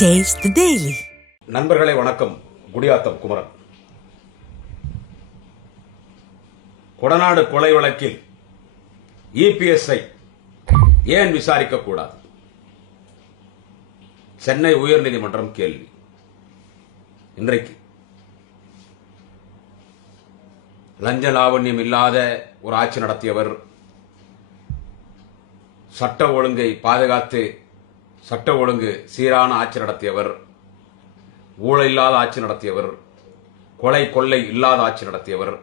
Taste daily நண்பர்களை வணக்கம். குடியாத்தம் குமரன். கொடநாடு கொலை வழக்கில் இபிஎஸ்ஐ ஏன் விசாரிக்க கூடாது சென்னை உயர்நீதிமன்றம் கேள்வி. இன்றைக்கு லஞ்ச லாவண்யம் இல்லாத ஒரு ஆட்சி நடத்தியவர் சட்ட ஒழுங்கை பாதுகாத்து சட்ட ஒழுங்கு சீரான ஆட்சி நடத்தியவர் ஊழல் இல்லாத ஆட்சி நடத்தியவர் கொலை கொள்ளை இல்லாத ஆட்சி நடத்தியவர்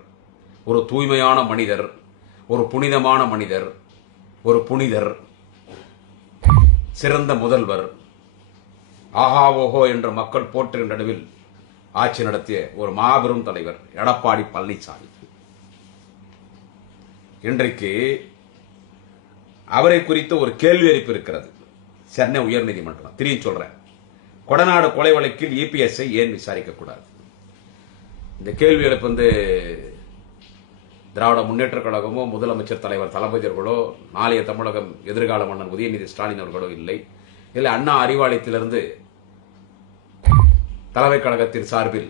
ஒரு தூய்மையான மனிதர் ஒரு புனிதமான மனிதர் ஒரு புனிதர் சிறந்த முதல்வர் ஆஹா ஓஹோ என்ற மக்கள் போற்றின் நடுவில் ஆட்சி நடத்திய ஒரு மாபெரும் தலைவர் எடப்பாடி பழனிசாமி. இன்றைக்கு அவரை குறித்து ஒரு கேள்வி எழுப்பி இருக்கிறது சென்னை உயர்நீதிமன்றம் திரும்பி சொல்றேன். கொடநாடு கொலை வழக்கில் இபிஎஸ்ஐ ஏன் விசாரிக்க கூடாது இந்த கேள்வி எழுப்பு வந்து திராவிட முன்னேற்ற கழகமோ முதலமைச்சர் தலைவர் தளபதியர்களோ நாளைய தமிழகம் எதிர்கால மன்னன் உதயநிதி ஸ்டாலின் அவர்களோ இல்லை. இல்லை அண்ணா அறிவாலயத்திலிருந்து தலைமை கழகத்தின் சார்பில்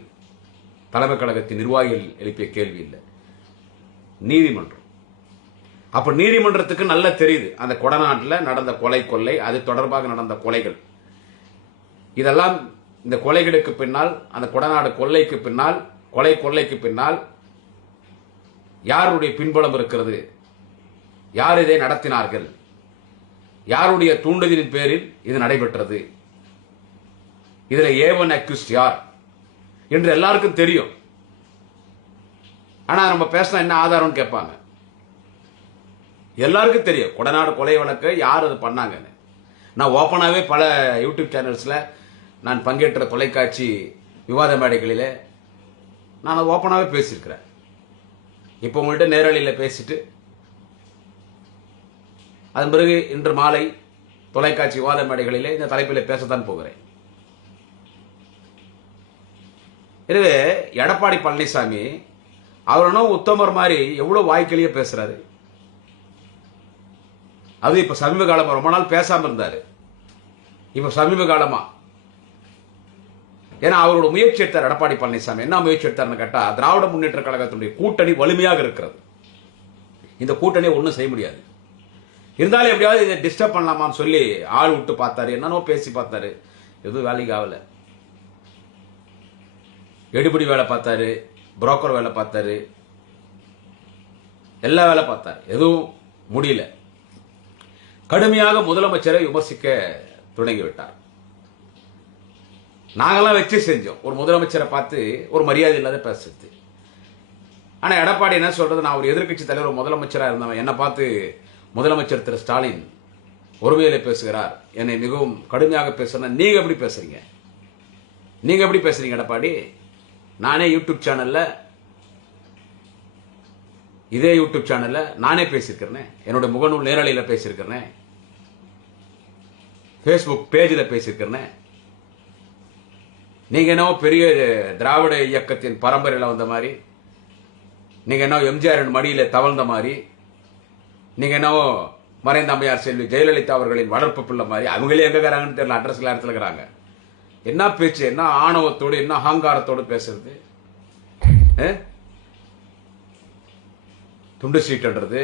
தலைமை கழகத்தின் நிர்வாகிகள் எழுப்பிய கேள்வி இல்லை. நீதிமன்றம். அப்ப நீதிமன்றத்துக்கு நல்லா தெரியுது. அந்த கொடநாட்டில் நடந்த கொலை கொள்ளை அது தொடர்பாக நடந்த கொலைகள். இதெல்லாம் இந்த கொலைகளுக்கு பின்னால் அந்த கொடநாடு கொள்ளைக்கு பின்னால் கொலை கொள்ளைக்கு பின்னால் யாருடைய பின்புலம் இருக்கிறது? யார் இதை நடத்தினார்கள்? யாருடைய தூண்டுதலின் பேரில் இது நடைபெற்றது? இதில் ஏவன் அக்யூஸ்ட் யார்? என்று எல்லாருக்கும் தெரியும். ஆனால் நம்ம பேசினா என்ன ஆதாரம்னு கேட்பாங்க. எல்லாருக்கும் தெரியும். கொடநாடு கொலை வழக்கை யார் அது பண்ணாங்கன்னு. நான் ஓப்பனாகவே பல யூடியூப் சேனல்ஸில் நான் பங்கேற்ற தொலைக்காட்சி விவாத மேடைகளில் நான் அதை ஓப்பனாகவே பேசியிருக்கிறேன். இப்போ உங்கள்கிட்ட நேரலையில் பேசிட்டு அதன் பிறகு இன்று மாலை தொலைக்காட்சி விவாத மேடைகளிலே இந்த தலைப்பில் பேசத்தான் போகிறேன். எனவே எடப்பாடி பழனிசாமி அவரனும் உத்தமர் மாதிரி எவ்வளோ வாய்க்கிலேயே பேசுகிறாரு அது இப்ப சமீப காலமா ரொம்ப நாள் பேசாம இருந்தாரு. இப்ப சமீப காலமா. ஏன்னா அவரோட முயற்சி எடுத்தார் எடப்பாடி பழனிசாமி. என்ன முயற்சி எடுத்தார்னு கேட்டா திராவிட முன்னேற்ற கழகத்தினுடைய கூட்டணி வலிமையாக இருக்கிறது. இந்த கூட்டணி ஒன்றும் செய்ய முடியாது. இருந்தாலும் எப்படியாவது இதை டிஸ்டர்ப் பண்ணலாமான்னு சொல்லி ஆள் விட்டு பார்த்தாரு. என்னன்னோ பேசி பார்த்தாரு. எதுவும் வேலைக்கு ஆகல. எடுபடி வேலை பார்த்தாரு. புரோக்கர் வேலை பார்த்தாரு. எல்லா வேலை பார்த்தாரு. எதுவும் முடியல. கடுமையாக முதலமைச்சரை விமர்சிக்க தொடங்கி விட்டார் வச்சு செஞ்சோம். ஒரு முதலமைச்சரை பார்த்து ஒரு மரியாதை இல்லாத பேசுறது. ஆனால் எடப்பாடி என்ன சொல்றது? நான் ஒரு எதிர்க்கட்சி தலைவர் முதலமைச்சராக இருந்தவன். என்னை பார்த்து முதலமைச்சர் திரு. ஸ்டாலின் ஒருமையில பேசுகிறார். என்னை மிகவும் கடுமையாக பேசுறேன் நீங்க எப்படி பேசுறீங்க? நீங்க எப்படி பேசுறீங்க எடப்பாடி? நானே யூடியூப் சேனல்ல இதே யூடியூப் சேனல்ல நானே பேசியிருக்கிறேன். என்னோட முகநூல் நேரலையில் பேசியிருக்கிறேன். ஃபேஸ்புக் பேஜில் பேசியிருக்கிறேன். நீங்க என்னவோ பெரிய திராவிட இயக்கத்தின் பரம்பரையில் வந்த மாதிரி நீங்க என்னவோ எம்ஜிஆர் மடியில் தவழ்ந்த மாதிரி நீங்க என்னவோ மறைந்த அம்மையார் செல்வி ஜெயலலிதா அவர்களின் வளர்ப்பு பிள்ளை மாதிரி அவங்களே எங்க இருக்கிறாங்கன்னு தெரியல அட்ரஸ் இடத்துல இருக்கிறாங்க. என்ன பேச்சு என்ன ஆணவத்தோடு என்ன அகங்காரத்தோடு பேசுறது? ஆ? துண்டு சீட்டுன்றது.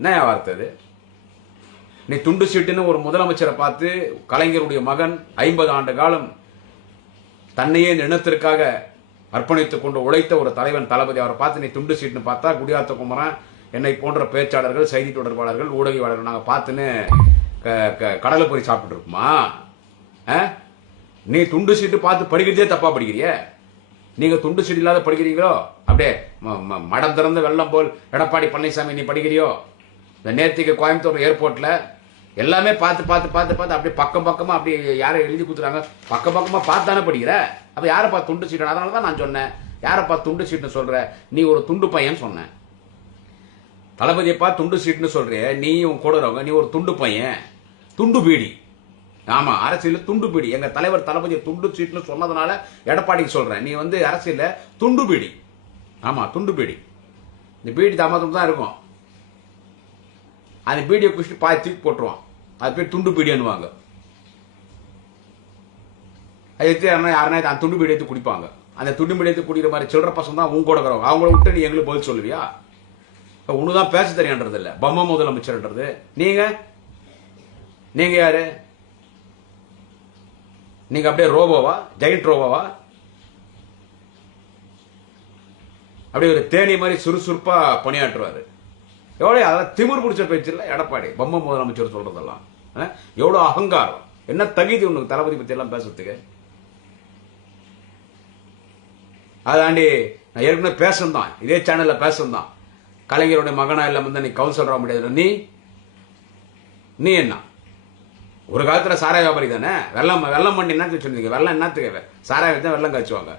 என்ன வார்த்தை அது? நீ துண்டு சீட்டுன்னு ஒரு முதலமைச்சரை பார்த்து கலைஞருடைய மகன் ஐம்பது ஆண்டு காலம் தன்னையே இந்த இனத்திற்காக அர்ப்பணித்துக் கொண்டு உழைத்த ஒரு தலைவன் தளபதி. அவரை பார்த்து நீ துண்டு சீட்டுன்னு பார்த்தா குடியாத்த குமரன் என்னை போன்ற பேச்சாளர்கள் செய்தி தொடர்பாளர்கள் ஊடகவியாளர்கள் நாங்கள் பார்த்துன்னு க- க- கடலை போய் சாப்பிட்டு இருக்குமா? நீ துண்டு சீட்டு பார்த்து படிக்கிறதே தப்பா படிக்கிறிய? நீங்க துண்டு சீட்டு இல்லாத படிக்கிறீங்களோ? அப்படியே ம- ம- மடம் திறந்த வெள்ளம் போல் எடப்பாடி பழனிசாமி நீ படிக்கிறியோ? இந்த நேர்த்திக்கு கோயம்புத்தூர் ஏர்போர்ட்ல எல்லாமே பார்த்து பார்த்து பார்த்து பார்த்து அப்படியே பக்கம் பக்கமா அப்படியே யாரை எழுதி கொடுத்துறாங்க பக்கம் பக்கமா பார்த்து தானே படிக்கிற? அப்ப யாரப்பா துண்டு சீட்டு அதனால தான் நான் சொன்னேன். யாரப்பா துண்டு சீட்டுன்னு சொல்ற? நீ ஒரு துண்டு பையன் சொன்னேன் தளபதியப்பா துண்டு சீட்டுன்னு சொல்றிய. நீ உன் கூட நீ ஒரு துண்டு பையன். துண்டு பீடி. ஆமா அரசியல் துண்டுபிடி எங்க தலைவர் தளபதி துண்டு சீட்னு சொன்னதுனால எடப்பாடிக்கு சொல்றேன். நீ வந்து அரசியல துண்டுபிடி ஆமா துண்டுபிடி இந்த பீடி தாமதம் தான் இருக்கும். அந்த பீடியை குடிச்சிட்டு பாய் தூக்கி போட்டுருவான். அது பேர் துண்டு பீடியான்னுவாங்க அது எடுத்து யாருன்னா யாருன்னா அந்த துண்டு பீடி எடுத்து குடிப்பாங்க. அந்த துண்டு பீடி எடுத்து குடிக்கிற மாதிரி சில்லற பசங்க தான் உங்க கூட இருக்கிறவங்க. அவங்கள விட்டு நீ எங்களுக்கு பதில் சொல்லுவியா? ஒன்று தான் பேச தெரியான்றது இல்லை பொம்மை முதலமைச்சர்ன்றது. நீங்க? நீங்க யாரு? நீங்க அப்படியே ரோபோவா? ஜெயிண்ட் ரோபோவா? அப்படியே ஒரு தேனி மாதிரி சுறுசுறுப்பா பணியாற்றுவாரு. எவ்வளோ அதெல்லாம் திமிர் பிடிச்ச பேச்சு இல்லை எடப்பாடி. பொம்மை முதலமைச்சர் சொல்றதெல்லாம். எவ்வளோ அகங்காரம். என்ன தகுதி உனக்கு தளபதி பத்தி எல்லாம் பேசுறதுக்கு? அதாண்டி நான் ஏற்கனவே பேசந்தான் இதே சேனல்ல பேசந்தான் கலைஞருடைய மகனா இல்லாம நீ கவுன்சிலர் முடியாது நீ? நீ என்ன? ஒரு காலத்தில் சாராய வியாபாரி தானே? வெள்ளம் வெள்ளம் பண்ணி என்ன சொல்லிருந்தீங்க வெள்ளம் என்னத்துக்கு? சாராயம் வச்சா வெள்ளம் காய்ச்சுவாங்க.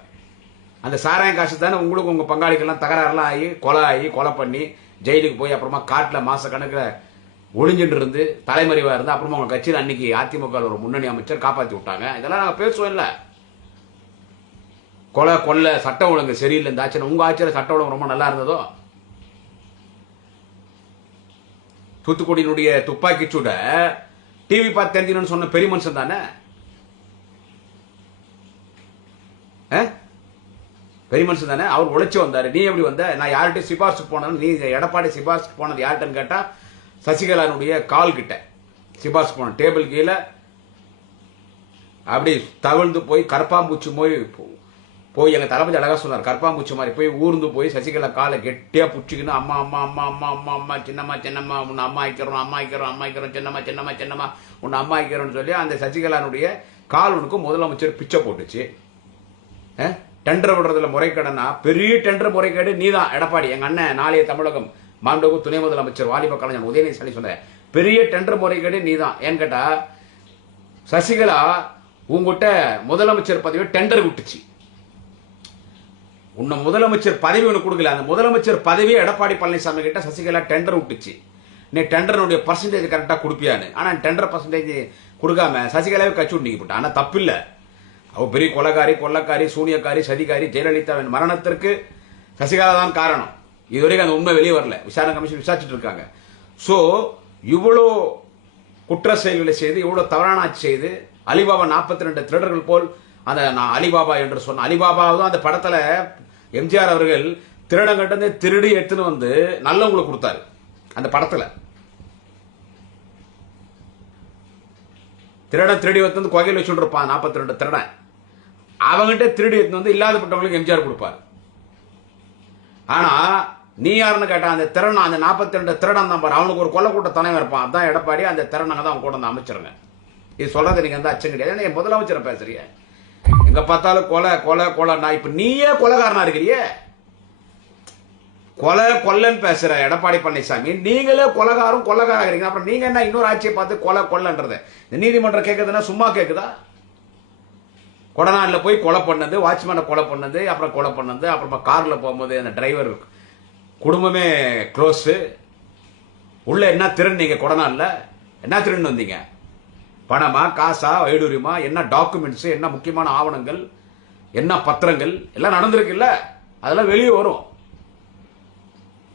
அந்த சாராயம் காசு தானே உங்களுக்கு உங்கள் பங்காளிகள்லாம் தகராறுலாம் ஆகி கொலை ஆகி கொலை பண்ணி ஜெயிலுக்கு போய் அப்புறமா காட்டில் மாச கணக்கில் ஒளிஞ்சுட்டு இருந்து தலைமறைவாக இருந்து அப்புறமா உங்கள் கட்சியில் அன்னைக்கு அதிமுக ஒரு முன்னணி அமைச்சர் காப்பாற்றி விட்டாங்க. இதெல்லாம் நாங்கள் பேசுவோம் இல்லை. கொலை கொள்ளை சட்ட ஒழுங்கு சரியில்லை இந்த ஆட்சியில். உங்கள் ஆட்சியில் சட்ட ஒழுங்கு ரொம்ப நல்லா இருந்ததோ? தூத்துக்குடியினுடைய துப்பாக்கி சூட டிவி பார்த்து தெரிஞ்சுக்கணும்னு சொன்ன பெரிய மனுஷன் தானே? ஆ? பெரிய மனுஷன் தானே? அவர் உழைச்சி வந்தார். நீ எப்படி வந்த? நான் யார்கிட்ட சிபாரிசு போனது நீ எடப்பாடி சிபாரிசு போனது யார்கிட்டன்னு கேட்டால் சசிகலானுடைய கால் கிட்ட. சிபாரிசு போன டேபிள் கீழே அப்படி தவிழ்ந்து போய் கரப்பாம்பூச்சி போய் போய் எங்கள் தளபதி அழகாக சொன்னார் கற்பாம்பூச்சி மாதிரி போய் ஊர்ந்து போய் சசிகலா காலை கெட்டியாக பிடிச்சிக்கின்னு அம்மா அம்மா அம்மா அம்மா அம்மா அம்மா சின்னம்மா சின்னம்மா உன்னை அம்மா ஆக்கிறோம் அம்மா ஆக்கிறோம் அம்மா ஆக்கிறோம் சின்னம்மா சின்னம்மா சின்னம்மா உன்னை அம்மா ஆக்கிறோம்னு சொல்லி அந்த சசிகலானுடைய கால் முதலமைச்சர் பிச்சை போட்டுச்சு. டெண்டர் விடுறதுல முறைகேடுனா பெரிய டெண்டர் முறைகேடு நீ தான் எடப்பாடி எங்கள் அண்ணன் நாளைய தமிழகம் மாண்டகம் துணை முதலமைச்சர் வாலிப கலைஞர் உதயநிதி ஸ்டாலின் சொன்ன பெரிய டெண்டர் முறைகேடு நீ தான் ஏன்னு கேட்டா சசிகலா உங்ககிட்ட முதலமைச்சர் பதவி டெண்டர் விட்டுச்சு. உன்னை முதலமைச்சர் பதவி ஒன்று கொடுக்கல. அந்த முதலமைச்சர் பதவி எடப்பாடி பழனிசாமி கிட்ட சசிகலா டெண்டர் விட்டுச்சு. நீ டெண்டருடைய பர்சன்டேஜ் கரெக்டாக கொடுப்பியான்னு. ஆனால் டெண்டர் பர்சன்டேஜ் கொடுக்காம சசிகலாவே கட்சி விட்டு போட்டான் ஆனால் தப்பில்லை. அவள் பெரிய கொலகாரி கொள்ளக்காரி சூனியக்காரி சதிகாரி ஜெயலலிதாவின் மரணத்திற்கு சசிகலா தான் காரணம். இதுவரைக்கும் அந்த உண்மை வெளியே வரல. விசாரணை கமிஷன் விசாரிச்சுட்டு இருக்காங்க. ஸோ இவ்வளோ குற்ற செயல்களை செய்து இவ்வளோ தவறான ஆட்சி செய்து அலிபாபா நாற்பத்தி ரெண்டு திருடர்கள் போல் அந்த நான் அலிபாபா என்று சொன்ன அலிபாபாவும் அந்த படத்தில் எம்ஜிஆர் அவர்கள் திருடங்கிட்ட இருந்து திருடி எடுத்துன்னு வந்து நல்லவங்களுக்கு கொடுத்தாரு. அந்த படத்துல. திருடன் திருடி வந்து வந்து கொகையில் வச்சுட்டு இருப்பான் நாற்பத்தி ரெண்டு திருடன். அவங்ககிட்ட திருடி எடுத்துன்னு வந்து இல்லாதப்பட்டவங்களுக்கு எம்ஜிஆர் கொடுப்பாரு. ஆனா நீ யாருன்னு கேட்டா அந்த திறன் அந்த நாற்பத்தி ரெண்டு திருடன் தான் பாரு. அவனுக்கு ஒரு கொலை கூட்ட தலைவன் இருப்பான். அதான் எடப்பாடி அந்த திறனாக தான் அவன் கூட வந்து அமைச்சிருங்க இது சொல்றது நீங்க வந்து அச்சம் கிடையாது. ஏன்னா முதலமைச்சரை பேசுறீங்க. எங்க பார்த்தாலும் கொலை கொலை கொலை நான் இப்ப நீயே கொலைகாரனா இருக்கிறியே. கொலை கொல்லன்னு பேசுற எடப்பாடி பழனிசாமி நீங்களே கொலகாரம் கொலகாரம் இருக்கிறீங்க. அப்புறம் நீங்க என்ன இன்னொரு ஆட்சியை பார்த்து கொலை கொல்லன்றது? இந்த நீதிமன்றம் கேட்குதுன்னா சும்மா கேட்குதா கொடநாட்டில் போய் கொலை பண்ணது வாட்ச்மேனை கொலை பண்ணது அப்புறம் கொலை பண்ணது அப்புறமா கார்ல போகும்போது அந்த டிரைவர் குடும்பமே க்ளோஸு உள்ள என்ன திருநீங்க கொடநாள்ல என்ன திருன்னு வந்தீங்க? பணமா காசா வைடூரியமா என்ன டாக்குமெண்ட்ஸ் என்ன முக்கியமான ஆவணங்கள் என்ன பத்திரங்கள் எல்லாம் நடந்திருக்குல்ல? அதெல்லாம் வெளியே வரும்.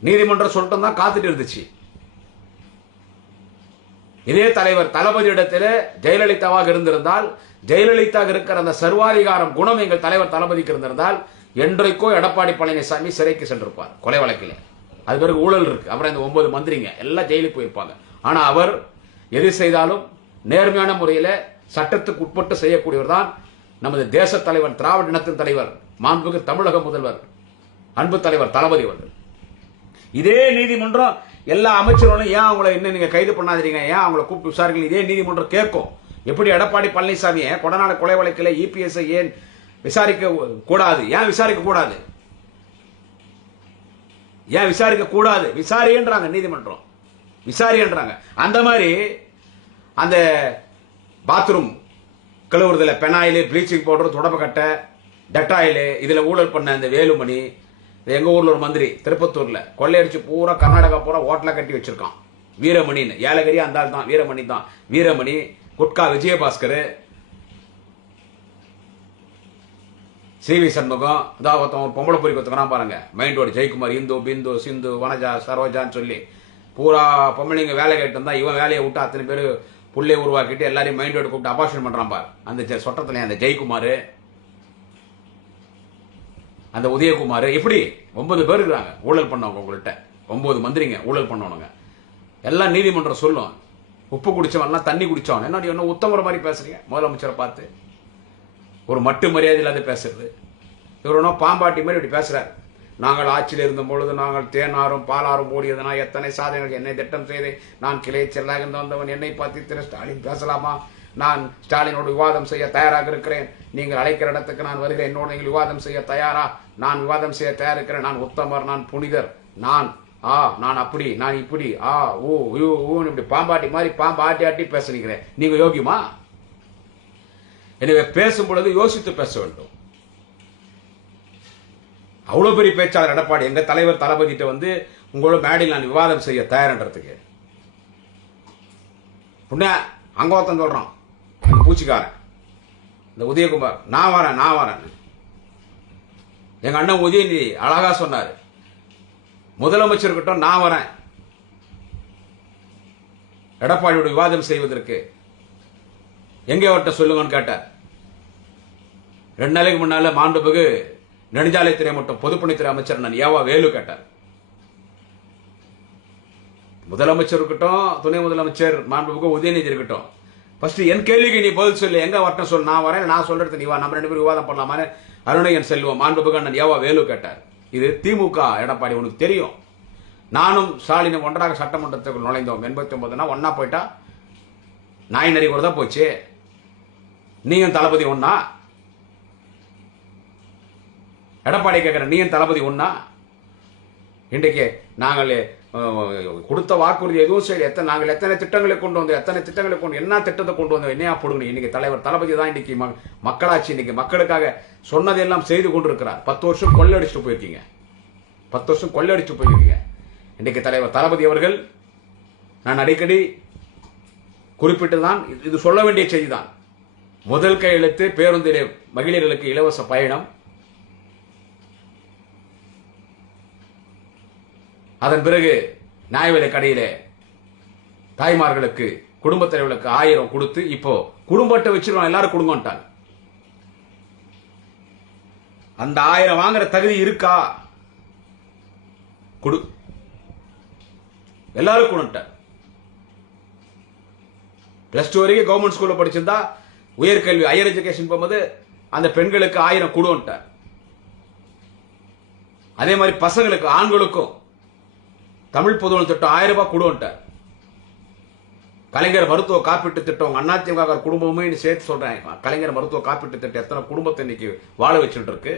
நீதிமன்றம் சொல்லிட்டு தான் காத்துட்டு இருந்துச்சு. இதே தலைவர் தளபதி இடத்துல ஜெயலலிதாவாக இருந்திருந்தால் ஜெயலலிதா இருக்கிற அந்த சர்வாதிகாரம் குணம் எங்கள் தலைவர் தளபதிக்கு இருந்திருந்தால் என்றைக்கோ எடப்பாடி பழனிசாமி சிறைக்கு சென்றிருப்பார் கொலை வழக்கில். அது பிறகு ஊழல் இருக்கு. அப்புறம் இந்த ஒன்பது மந்திரிங்க எல்லாம் ஜெயிலுக்கு போயிருப்பாங்க. ஆனா அவர் எது செய்தாலும் நேர்மையான முறையில் சட்டத்துக்கு உட்பட்டு செய்யக்கூடியவர் தான் நமது தேச தலைவர் திராவிட இனத்தின் தலைவர் மாண்புமிகு தமிழக முதல்வர் அன்பு தலைவர் தளபதி அவர்கள். இதே நீதிமன்றம் எல்லா அமைச்சர்களும் ஏன் அவங்கள இன்னும் நீங்க கைது பண்ணாதீங்க? ஏன் அவங்கள கூப்பிட்டு விசாரிக்கல இதே நீதிமன்றம் கேட்கும். எப்படி எடப்பாடி பழனிசாமியை கொடநாடு கொலை வழக்கில் இபிஎஸ் ஏன் விசாரிக்க கூடாது? ஏன் விசாரிக்க கூடாது? ஏன் விசாரிக்க கூடாது? விசாரின்றாங்க நீதிமன்றம். விசாரின்றாங்க. அந்த மாதிரி அந்த பாத்ரூம் கழுவுறதுல பெனாயில் ப்ளீச்சிங் பவுடர் தொடப்பக்கட்டை டெட்டாயில் இதில் ஊழல் பண்ண அந்த வேலுமணி எங்கள் ஊரில் ஒரு மந்திரி திருப்பத்தூரில் கொள்ளையடிச்சு பூரா கர்நாடகா பூரா ஹோட்டலாக கட்டி வச்சுருக்கான். வீரமணின்னு. ஏலகிரி அந்த ஆள் தான் வீரமணி தான். வீரமணி குட்கா விஜயபாஸ்கர் சிவி சண்முகம் இதாக ஒருத்தன் ஒரு பொம்பளை பொறி கொத்துக்கிறான் பாருங்க. மைண்டோட ஜெயக்குமார் இந்து பிந்து சிந்து வனஜா சரோஜான்னு சொல்லி. பூரா பொம்பளைங்க வேலை கேட்டு இருந்தால் இவன் வேலையை விட்டு அத்தனை பேர் புள்ளைய உருவாக்கிட்டு எல்லாரையும் மைண்டோட கூப்பிட்டு அபாஷன் பண்ணுறான் பார். அந்த சொட்டத்தில் அந்த ஜெயக்குமார் அந்த உதயகுமார் இப்படி ஒன்பது பேர் இருக்கிறாங்க ஊழல் பண்ணவங்க உங்கள்கிட்ட ஒன்பது மந்திரிங்க ஊழல் பண்ணவனுங்க. எல்லாம் நீதிமன்றம் சொல்லும். உப்பு குடிச்சவன்லாம் தண்ணி குடிச்சவன். என்ன என்ன உத்தமர மாதிரி பேசுறீங்க? முதலமைச்சரை பார்த்து. ஒரு மட்டு மரியாதை இல்லாத பேசுறது. இவர் ஒன்றும் பாம்பாட்டி மாதிரி இப்படி பேசுறாரு. நாங்கள் ஆட்சியில் இருந்த பொழுது நாங்கள் தேனாரும் பாலாரும் ஓடியதுனா எத்தனை சாதனைகள் என்னை திட்டம் செய்து நான் கிளை செல்லாக வந்தவன் என்னை பார்த்து திரு ஸ்டாலின் பேசலாமா? நான் ஸ்டாலினோடு விவாதம் செய்ய தயாராக இருக்கிறேன். நீங்கள் அழைக்கிற இடத்துக்கு நான் வருகிறேன் என்னோடு நீங்கள் விவாதம் செய்ய தயாரா? நான் விவாதம் செய்ய தயாரிக்கிறேன். நான் உத்தமர் நான் புனிதர். நான் ஆ நான் அப்படி நான் இப்படி ஆ ஓ ஊ ஊன்னு இப்படி பாம்பாட்டி மாதிரி பாம்பாட்டி ஆட்டி பேசுறீங்களே. நீங்க யோகியமா? எனவே பேசும் பொழுது யோசித்து பேச வேண்டும். அவ்வளோ பெரிய பேச்சாளர் எடப்பாடி எங்கள் தலைவர் தளபதிட்ட வந்து உங்களோட மேடையில் நான் விவாதம் செய்ய தயார்ன்றதுக்கு. புண்ண அங்கே ஒருத்தன் சொல்கிறான் பூச்சிக்காரன். இந்த உதயகுமார் நான் வரேன் நான் வரேன். எங்க அண்ணன் உதயநிதி அழகா சொன்னார். முதலமைச்சர்கிட்ட நான் வரேன். எடப்பாடியோட விவாதம் செய்வதற்கு. எங்கே அவர்கிட்ட சொல்லுங்கன்னு கேட்டார் ரெண்டு நாளைக்கு முன்னால் மாண்புமிகு நெடுஞ்சாலைத்துறை மற்றும் பொதுப்பணித்துறை அமைச்சர் நான் ஏவா வேலு கேட்டார். முதலமைச்சர் இருக்கட்டும் துணை முதலமைச்சர் மாண்புமிகு உதயநிதி இருக்கட்டும். ஃபர்ஸ்ட் என் கேள்விக்கு நீ பதில் சொல்லு எங்க வரட்டும் சொல்லு நான் வரேன் நான் சொல்றது நீ வா நம்ம ரெண்டு பேரும் விவாதம் பண்ணலாமான்னு அருணையன் செல்வம் மாண்புமிகு அண்ணன் ஏவா வேலு கேட்டார். இது திமுக எடப்பாடி உனக்கு தெரியும். நானும் ஸ்டாலினும் ஒன்றாக சட்டமன்றத்துக்குள் நுழைந்தோம். எண்பத்தி ஒன்பதுனா ஒன்னா போயிட்டா நாய் நரி கூட தான் போச்சு. நீயும் தளபதி ஒன்னா எடப்பாடி கேட்குற நீயும் தளபதி ஒன்னா இன்றைக்கு நாங்கள் கொடுத்த வாக்குறுதி எதுவும் சரி எத்தனை நாங்கள் எத்தனை திட்டங்களை கொண்டு வந்தோம் எத்தனை திட்டங்களை கொண்டு என்ன திட்டத்தை கொண்டு வந்தோம் என்னையா போடுங்க இன்னைக்கு தலைவர் தளபதி தான் இன்னைக்கு மக்களாட்சி இன்னைக்கு மக்களுக்காக சொன்னதெல்லாம் செய்து கொண்டிருக்கிறார். பத்து வருஷம் கொள்ளடிச்சுட்டு போயிருக்கீங்க. பத்து வருஷம் கொள்ளடிச்சு போயிருக்கீங்க. இன்றைக்கு தலைவர் தளபதி அவர்கள் நான் அடிக்கடி குறிப்பிட்டு தான் இது சொல்ல வேண்டிய செய்தி தான் முதல் கையெழுத்து பேருந்திலே மகளிர்களுக்கு இலவச பயணம் அதன் பிறகு நியாய விலை கடையிலே தாய்மார்களுக்கு குடும்பத் தலைவர்களுக்கு ஆயிரம் கொடுத்து இப்போ குடும்பத்தை வச்சிருவான் எல்லாரும் கொடுங்கன்ட்டாங்க அந்த ஆயிரம் வாங்குற தகுதி இருக்கா? கொடு. எல்லாரும் கொடுன்ட்டார் பிளஸ் டூ வரைக்கும் கவர்மெண்ட் ஸ்கூல்ல படிச்சிருந்தா உயர்கல்வி ஹையர் எஜுகேஷன் போகும்போது அந்த பெண்களுக்கு ஆயிரம் கொடுன்ட்டார் அதே மாதிரி பசங்களுக்கு ஆண்களுக்கும் தமிழ் பொதுநல திட்டம் ஆயிரம் ரூபாய் கொடுன்ட்டார் கலைஞர் மருத்துவ காப்பீட்டு திட்டம் உங்க அதிமுக குடும்பமே நீ சேர்த்து சொல்றேன். கலைஞர் மருத்துவ காப்பீட்டு திட்டம் எத்தனை குடும்பத்தை இன்னைக்கு வாழ வச்சுட்டு இருக்கு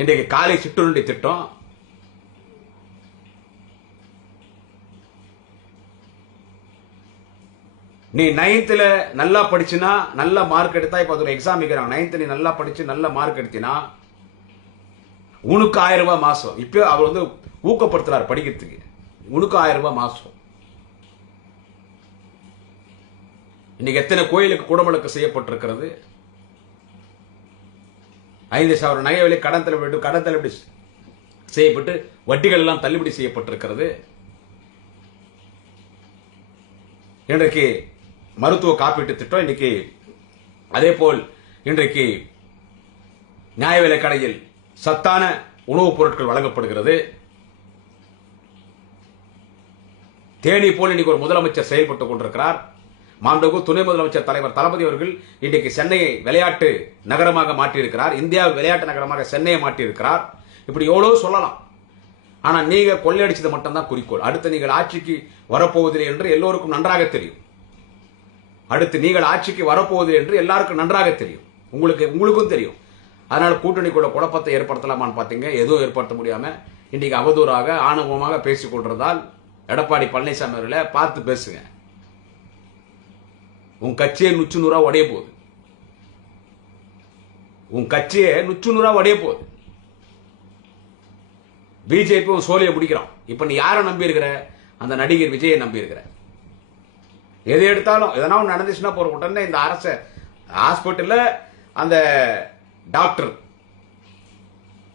இன்றைக்கு காலை சிற்றுண்டி திட்டம். நீ நைன்த்தில் நல்லா படிச்சுனா நல்ல மார்க் எடுத்தா இப்போ ஒரு எக்ஸாம் வைக்கிறாங்க நைன்த் நீ நல்லா படிச்சு நல்ல மார்க் எடுத்தினா உனக்கு ஆயிரம் ரூபாய் மாசம். இப்போ அவர் வந்து ஊக்கப்படுத்துறார் படிக்கிறதுக்கு. உனக்கு ஆயிரம் ரூபாய் மாசம். இன்னைக்கு எத்தனை கோயிலுக்கு குடமுழக்கு செய்யப்பட்டிருக்கிறது? ஐந்து சவரம் நகை விலை கடன் தள்ளுபடி கடன் தள்ளுபடி செய்யப்பட்டு வட்டிகள் எல்லாம் தள்ளுபடி செய்யப்பட்டிருக்கிறது. இன்றைக்கு மருத்துவ காப்பீட்டு திட்டம் இன்னைக்கு அதே போல் இன்றைக்கு நியாய விலை கடையில் சத்தான உணவுப் பொருட்கள் வழங்கப்படுகிறது. தேனி போல் இன்னைக்கு ஒரு முதலமைச்சர் செயல்பட்டுக் கொண்டிருக்கிறார். மாண்புகு துணை முதலமைச்சர் தலைவர் தளபதி அவர்கள் இன்றைக்கு சென்னையை விளையாட்டு நகரமாக மாற்றியிருக்கிறார். இந்தியா விளையாட்டு நகரமாக சென்னையை மாற்றியிருக்கிறார். இப்படி எவ்வளோ சொல்லலாம். ஆனால் நீங்கள் கொள்ளையடிச்சது மட்டும்தான் குறிக்கோள். அடுத்து நீங்கள் ஆட்சிக்கு வரப்போவதில்லை என்று எல்லோருக்கும் நன்றாக தெரியும். அடுத்து நீங்கள் ஆட்சிக்கு வரப்போவதில்லை என்று எல்லாருக்கும் நன்றாக தெரியும். உங்களுக்கு உங்களுக்கும் தெரியும். அதனால் கூட்டணிக்குள்ள குழப்பத்தை ஏற்படுத்தலாமான்னு பார்த்தீங்க எதுவும் ஏற்படுத்த முடியாமல் இன்றைக்கு அவதூறாக ஆணவமாக பேசிக் கொண்டிருந்தால் எடப்பாடி பழனிசாமி அவர்களை பார்த்து பேசுங்க. உன் கட்சியை நுச்சு நூறா உடைய போகுது. உன் கட்சியை நுச்சு நூறா உடைய போகுது. பிஜேபி உன் சோழியை பிடிக்கிறான். இப்ப நீ யாரை நம்பி இருக்கிற அந்த நடிகர் விஜயை நம்பி இருக்கிற எது எடுத்தாலும் எதனா ஒன்று நடந்துச்சுன்னா போற உடனே இந்த அரச ஹாஸ்பிட்டலில் அந்த டாக்டர்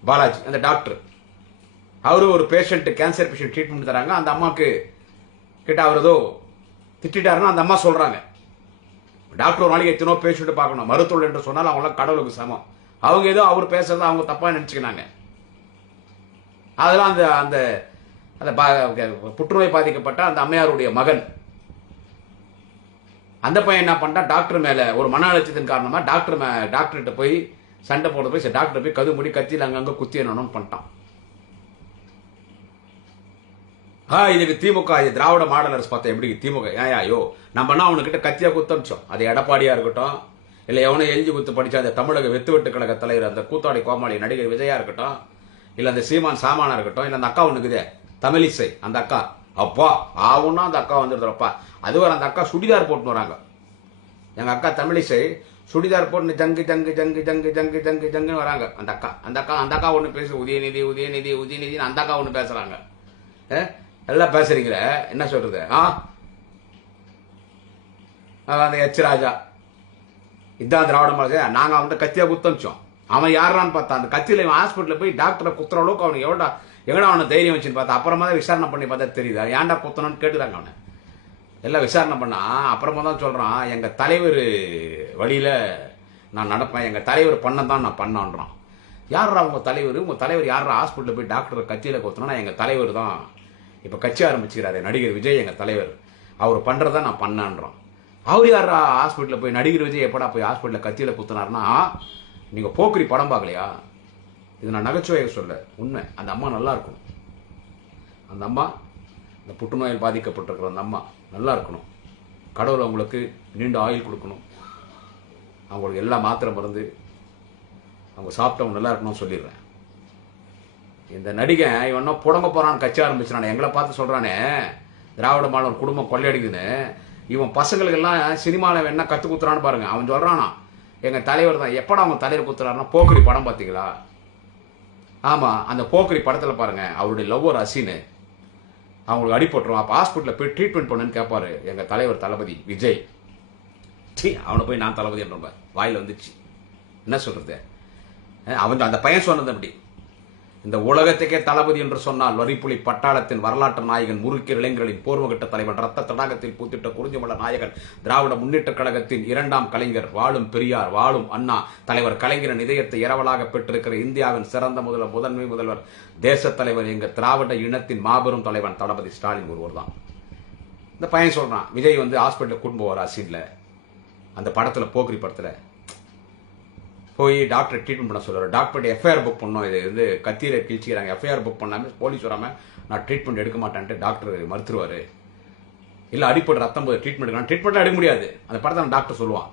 பாலாஜி அந்த டாக்டர் அவரு ஒரு பேஷண்ட் கேன்சர் பேஷண்ட் ட்ரீட்மெண்ட் தராங்க. அந்த அம்மாவுக்கு கிட்ட அவர் ஏதோ திட்டாருன்னா அந்த அம்மா சொல்றாங்க. டாக்டர் ஒரு நாளைக்கு எத்தனோ பேஷண்ட் பார்க்கணும். மருத்துவர் என்று சொன்னால் அவங்களாம் கடவுளுக்கு சமம். அவங்க ஏதோ அவர் பேசுறத அவங்க தப்பா நினைச்சுக்கினாங்க. அதெல்லாம் அந்த அந்த அந்த பா- புற்றுநோய் பாதிக்கப்பட்ட அந்த அம்மையாருடைய மகன். அந்த பையன் என்ன பண்ணிட்டான்? டாக்டர் மேலே ஒரு மன அழுத்தத்தின் காரணமாக டாக்டர் மே டாக்டர்கிட்ட போய் சண்டை போட போய் டாக்டர் போய் கது முடி கத்தியில் அங்கங்கே குத்தி என்னன்னு பண்ணிட்டான் ஆ இதுக்கு திமுக இது திராவிட மாடல் அரசு பார்த்தா எப்படி திமுக ஏன் ஐயோ நம்மனா அவனுக்கிட்ட கத்தியா குத்தமிச்சோம் அது எடப்பாடியா இருக்கட்டும் இல்லை எவனோ எழுதி குத்து படிச்ச அந்த தமிழக வெத்து வெட்டு கழக தலைவர் அந்த கூத்தாடி கோமாளி நடிகர் விஜயா இருக்கட்டும் இல்லை அந்த சீமான் சாமானா இருக்கட்டும் இல்லை அந்த அக்கா ஒன்றுக்குதே தமிழிசை அந்த அக்கா. அப்பா ஆவுன்னா அந்த அக்கா வந்துருதுறப்பா அதுவரை அந்த அக்கா சுடிதார் போட்டுன்னு வராங்க. எங்கள் அக்கா தமிழிசை சுடிதார் போட்டு ஜங்கு ஜங்கு ஜங்கு ஜங்கு ஜங்கு ஜங்கு ஜங்குன்னு வராங்க. அந்த அக்கா அந்த அக்கா அந்த அக்கா ஒன்று பேசு உதயநிதி உதயநிதி உதயநிதினு அந்த அக்கா ஒன்று பேசுகிறாங்க நல்லா எல்லாம் பேசுறீங்களே. என்ன சொல்றது? ஆ? அந்த எச் ராஜா. இதான் திராவிட மாடல் நாங்க அவன்கிட்ட கத்தியா குத்தமிச்சோம். அவன் யாரான்னு பார்த்தா அந்த கத்தியில இவன் ஹாஸ்பிட்டல் போய் டாக்டரை குத்துற அளவுக்கு அவனுக்கு எவ்வளோ எவ்வளோ அவனை தைரியம் வச்சுன்னு பார்த்தா அப்புறமா தான் விசாரணை பண்ணி பார்த்தா தெரியுது. ஏன்டா குத்தணும்னு கேட்டுறாங்க அவனை. எல்லாம் விசாரணை பண்ணா அப்புறமா தான் சொல்றான் எங்க தலைவர் வழியில நான் நடப்பேன். எங்க தலைவர் பண்ண தான் நான் பண்ணான்றான். யாரா உங்க தலைவர்? உங்க தலைவர் யாரா ஹாஸ்பிட்டல் போய் டாக்டர் கத்தியில கொத்தனா எங்க தலைவர் தான். இப்போ கட்சி ஆரம்பிச்சுக்கிறாரு நடிகர் விஜய் எங்கள் தலைவர். அவர் பண்றதை நான் பண்ணான்றோம் அவர் யாரா ஹாஸ்பிட்டலில் போய் நடிகர் விஜய் எப்படா போய் ஹாஸ்பிட்டலில் கத்தியில் குத்துனாருன்னா நீங்கள் போக்குரி படம் பார்க்கலையா? இது நான் நகைச்சுவையை சொல்ல உண்மை. அந்த அம்மா நல்லா இருக்கணும். அந்த அம்மா இந்த புற்றுநோயால் பாதிக்கப்பட்டிருக்கிற அந்த அம்மா நல்லா இருக்கணும். கடவுள் அவங்களுக்கு நீண்ட ஆயுள் கொடுக்கணும். அவங்களுக்கு எல்லா மாத்திரை மருந்து. அவங்க சாப்பிட்டவங்க நல்லா இருக்கணும்னு சொல்லிடுறேன். இந்த நடிகன் இவன் புடங்க போறான் கட்சி ஆரம்பிச்சிடானே எங்களை பார்த்து சொல்றானே திராவிட மாணவர் குடும்பம் கொள்ளையடிக்குதுன்னு. இவன் பசங்களுக்கு எல்லாம் சினிமாவில் என்ன கத்து குத்துறான்னு பாருங்க. அவன் சொல்றானா எங்க தலைவர் தான் எப்படா அவங்க தலைவர் குத்துறாருன்னா போக்கரி படம் பார்த்தீங்களா ஆமா அந்த போக்கரி படத்துல பாருங்க அவருடைய லவ்வர் அசின்னு. அவங்களுக்கு அடிபட்டுரும் அப்போ ஹாஸ்பிட்டலில் போய் ட்ரீட்மெண்ட் பண்ணுன்னு கேட்பாரு எங்க தலைவர் தளபதி விஜய். சி அவனை போய் நான் தளபதி என்ற வாயில வந்துச்சு. என்ன சொல்றது? அவன் அந்த பையன் சொன்னது அப்படி. இந்த உலகத்துக்கே தளபதி என்று சொன்னால் வரிப்புலி பட்டாளத்தின் வரலாற்று நாயகன் முறுக்கிய இளைஞர்களின் போர்வகட்ட தலைவன் ரத்த தடாகத்தில் பூத்திட்ட குறிஞ்சிமல நாயகன் திராவிட முன்னேற்ற கழகத்தின் இரண்டாம் கலைஞர் வாழும் பெரியார் வாழும் அண்ணா தலைவர் கலைஞரின் இதயத்தை இரவலாக பெற்றிருக்கிற இந்தியாவின் சிறந்த முதல்வர் முதன்மை முதல்வர் தேசத் தலைவர் எங்க திராவிட இனத்தின் மாபெரும் தலைவன் தளபதி ஸ்டாலின் ஒருவர் தான். இந்த பையன் சொல்றான் விஜய் வந்து ஹாஸ்பிட்டல் கூட்டு போவார் அசீன்ல அந்த படத்துல போக்ரி படத்துல. போய் டாக்டர் ட்ரீட்மெண்ட் பண்ண சொல்லுவார். டாக்டர் எஃப்ஐஆர் புக் பண்ணோம். இது வந்து கத்தியில கிழிச்சிக்கிறாங்க. எஃப்ஐஆர் புக் பண்ணாமல் போலீஸ் வராமல் நான் ட்ரீட்மெண்ட் எடுக்க மாட்டேன்ட்டு டாக்டர் மறுத்துருவார். இல்லை அடிப்படை ரத்தம் போது ட்ரீட்மெண்ட் எடுக்கணும். ட்ரீட்மெண்ட்லாம் எடுக்க முடியாது. அந்த படத்தை டாக்டர் சொல்லுவான்.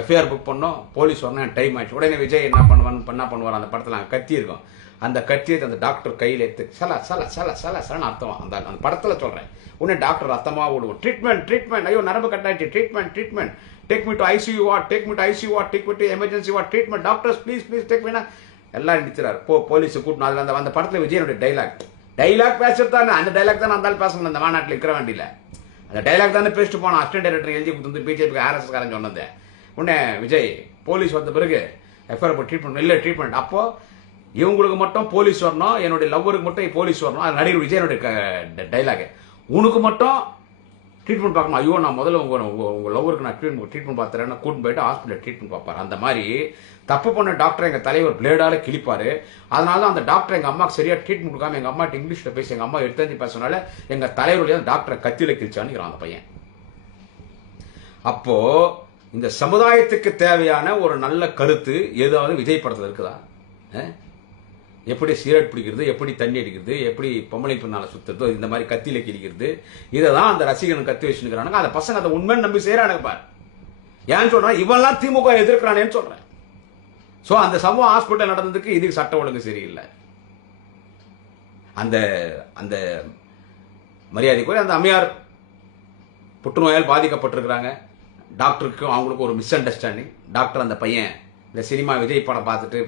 எஃப்ஐஆர் புக் பண்ணோம். போலீஸ் வரணும் டைம் ஆயிடுச்சு உடனே விஜய் என்ன பண்ணுவான் என்ன பண்ணுவார் அந்த படத்தில் நாங்கள் கத்தி இருக்கும். அந்த கத்தியை அந்த டாக்டர் கையில் எடுத்து சல சல சல சல சலன்னு அர்த்தம். அந்த அந்த படத்தில் சொல்கிறேன் உடனே டாக்டர் ரத்தமாக விடுவோம் ட்ரீட்மெண்ட் ட்ரீட்மெண்ட் ஐயோ நரம்பு கட்டாயிடுச்சு. Treatment treatment take me to ICU what take me to ICU what take me to emergency what treatment doctors please please take Meena எல்லாம் நிறுத்துறாரு போ போலீஸ் கூட்டணும் அதில் அந்த அந்த படத்துல விஜயனுடைய டைலாக் டைலாக் பேசுறது தானே அந்த டைலாக் தான் அந்த ஆள் பேசணும் அந்த மாநாட்டில் இருக்கிற வண்டியில். அந்த டைலாக் தானே பேசிட்டு போனோம் அசிஸ்டன்ட் டைரக்டர் எழுதி கொடுத்து பிஜேபி ஆர்எஸ் காரன் சொன்னது. உடனே விஜய் போலீஸ் வந்த பிறகு எஃப்ஐஆர் ட்ரீட்மெண்ட் இல்லை ட்ரீட்மெண்ட் அப்போ இவங்களுக்கு மட்டும் போலீஸ் வரணும். என்னுடைய லவ்வருக்கு மட்டும் போலீஸ் வரணும். அது நடிகர் விஜயனுடைய டைலாக் உனக்கு மட்டும் ட்ரீட்மெண்ட் பார்க்கணும். ஐயோ நான் முதல்ல உங்க உங்க உங்க லவ்வருக்கு நான் ட்ரீட்மெண்ட் ட்ரீட்மெண்ட் பார்த்துறேன்னு கூட்டு போயிட்டு ஹாஸ்பிட்டல் ட்ரீட்மெண்ட் பார்ப்பார். அந்த மாதிரி தப்பு பண்ண டாக்டர் எங்க தலைவர் பிளேடால கிழிப்பாரு. அதனால தான் அந்த டாக்டர் எங்க அம்மாக்கு சரியா ட்ரீட்மெண்ட் கொடுக்காம எங்க அம்மா இங்கிலீஷ்ல பேசி எங்க அம்மா எடுத்து பேசினால எங்க தலைவருடைய டாக்டரை கத்தியில கிழிச்சான்னு அந்த பையன். அப்போ இந்த சமுதாயத்துக்கு தேவையான ஒரு நல்ல கருத்து ஏதாவது விஜய் படத்தில் இருக்குதா? எப்படி சிகரெட் பிடிக்கிறது எப்படி தண்ணி அடிக்கிறது எப்படி பொம்பளை பின்னால சுத்துறதோ இந்த மாதிரி கத்தியில கிழிக்கிறது இதை தான் அந்த ரசிகன் கத்தி வச்சுக்கிறானுங்க அந்த பசங்க அதை உண்மைன்னு நம்பி செய்யறானுங்க பாரு. ஏன்னு சொல்றேன் இவன்லாம் திமுக எதிர்க்கிறானேன்னு சொல்றேன். ஸோ அந்த சம்பவம் ஹாஸ்பிட்டல் நடந்ததுக்கு இதுக்கு சட்ட ஒழுங்கு சரியில்லை. அந்த அந்த மரியாதைக்குரிய அந்த அம்மையார் புற்றுநோயால் பாதிக்கப்பட்டிருக்கிறாங்க. டாக்டருக்கும் அவங்களுக்கும் ஒரு மிஸ் அண்டர்ஸ்டாண்டிங் டாக்டர் அந்த பையன் இந்த சினிமா விஜய் படம் பார்த்துட்டு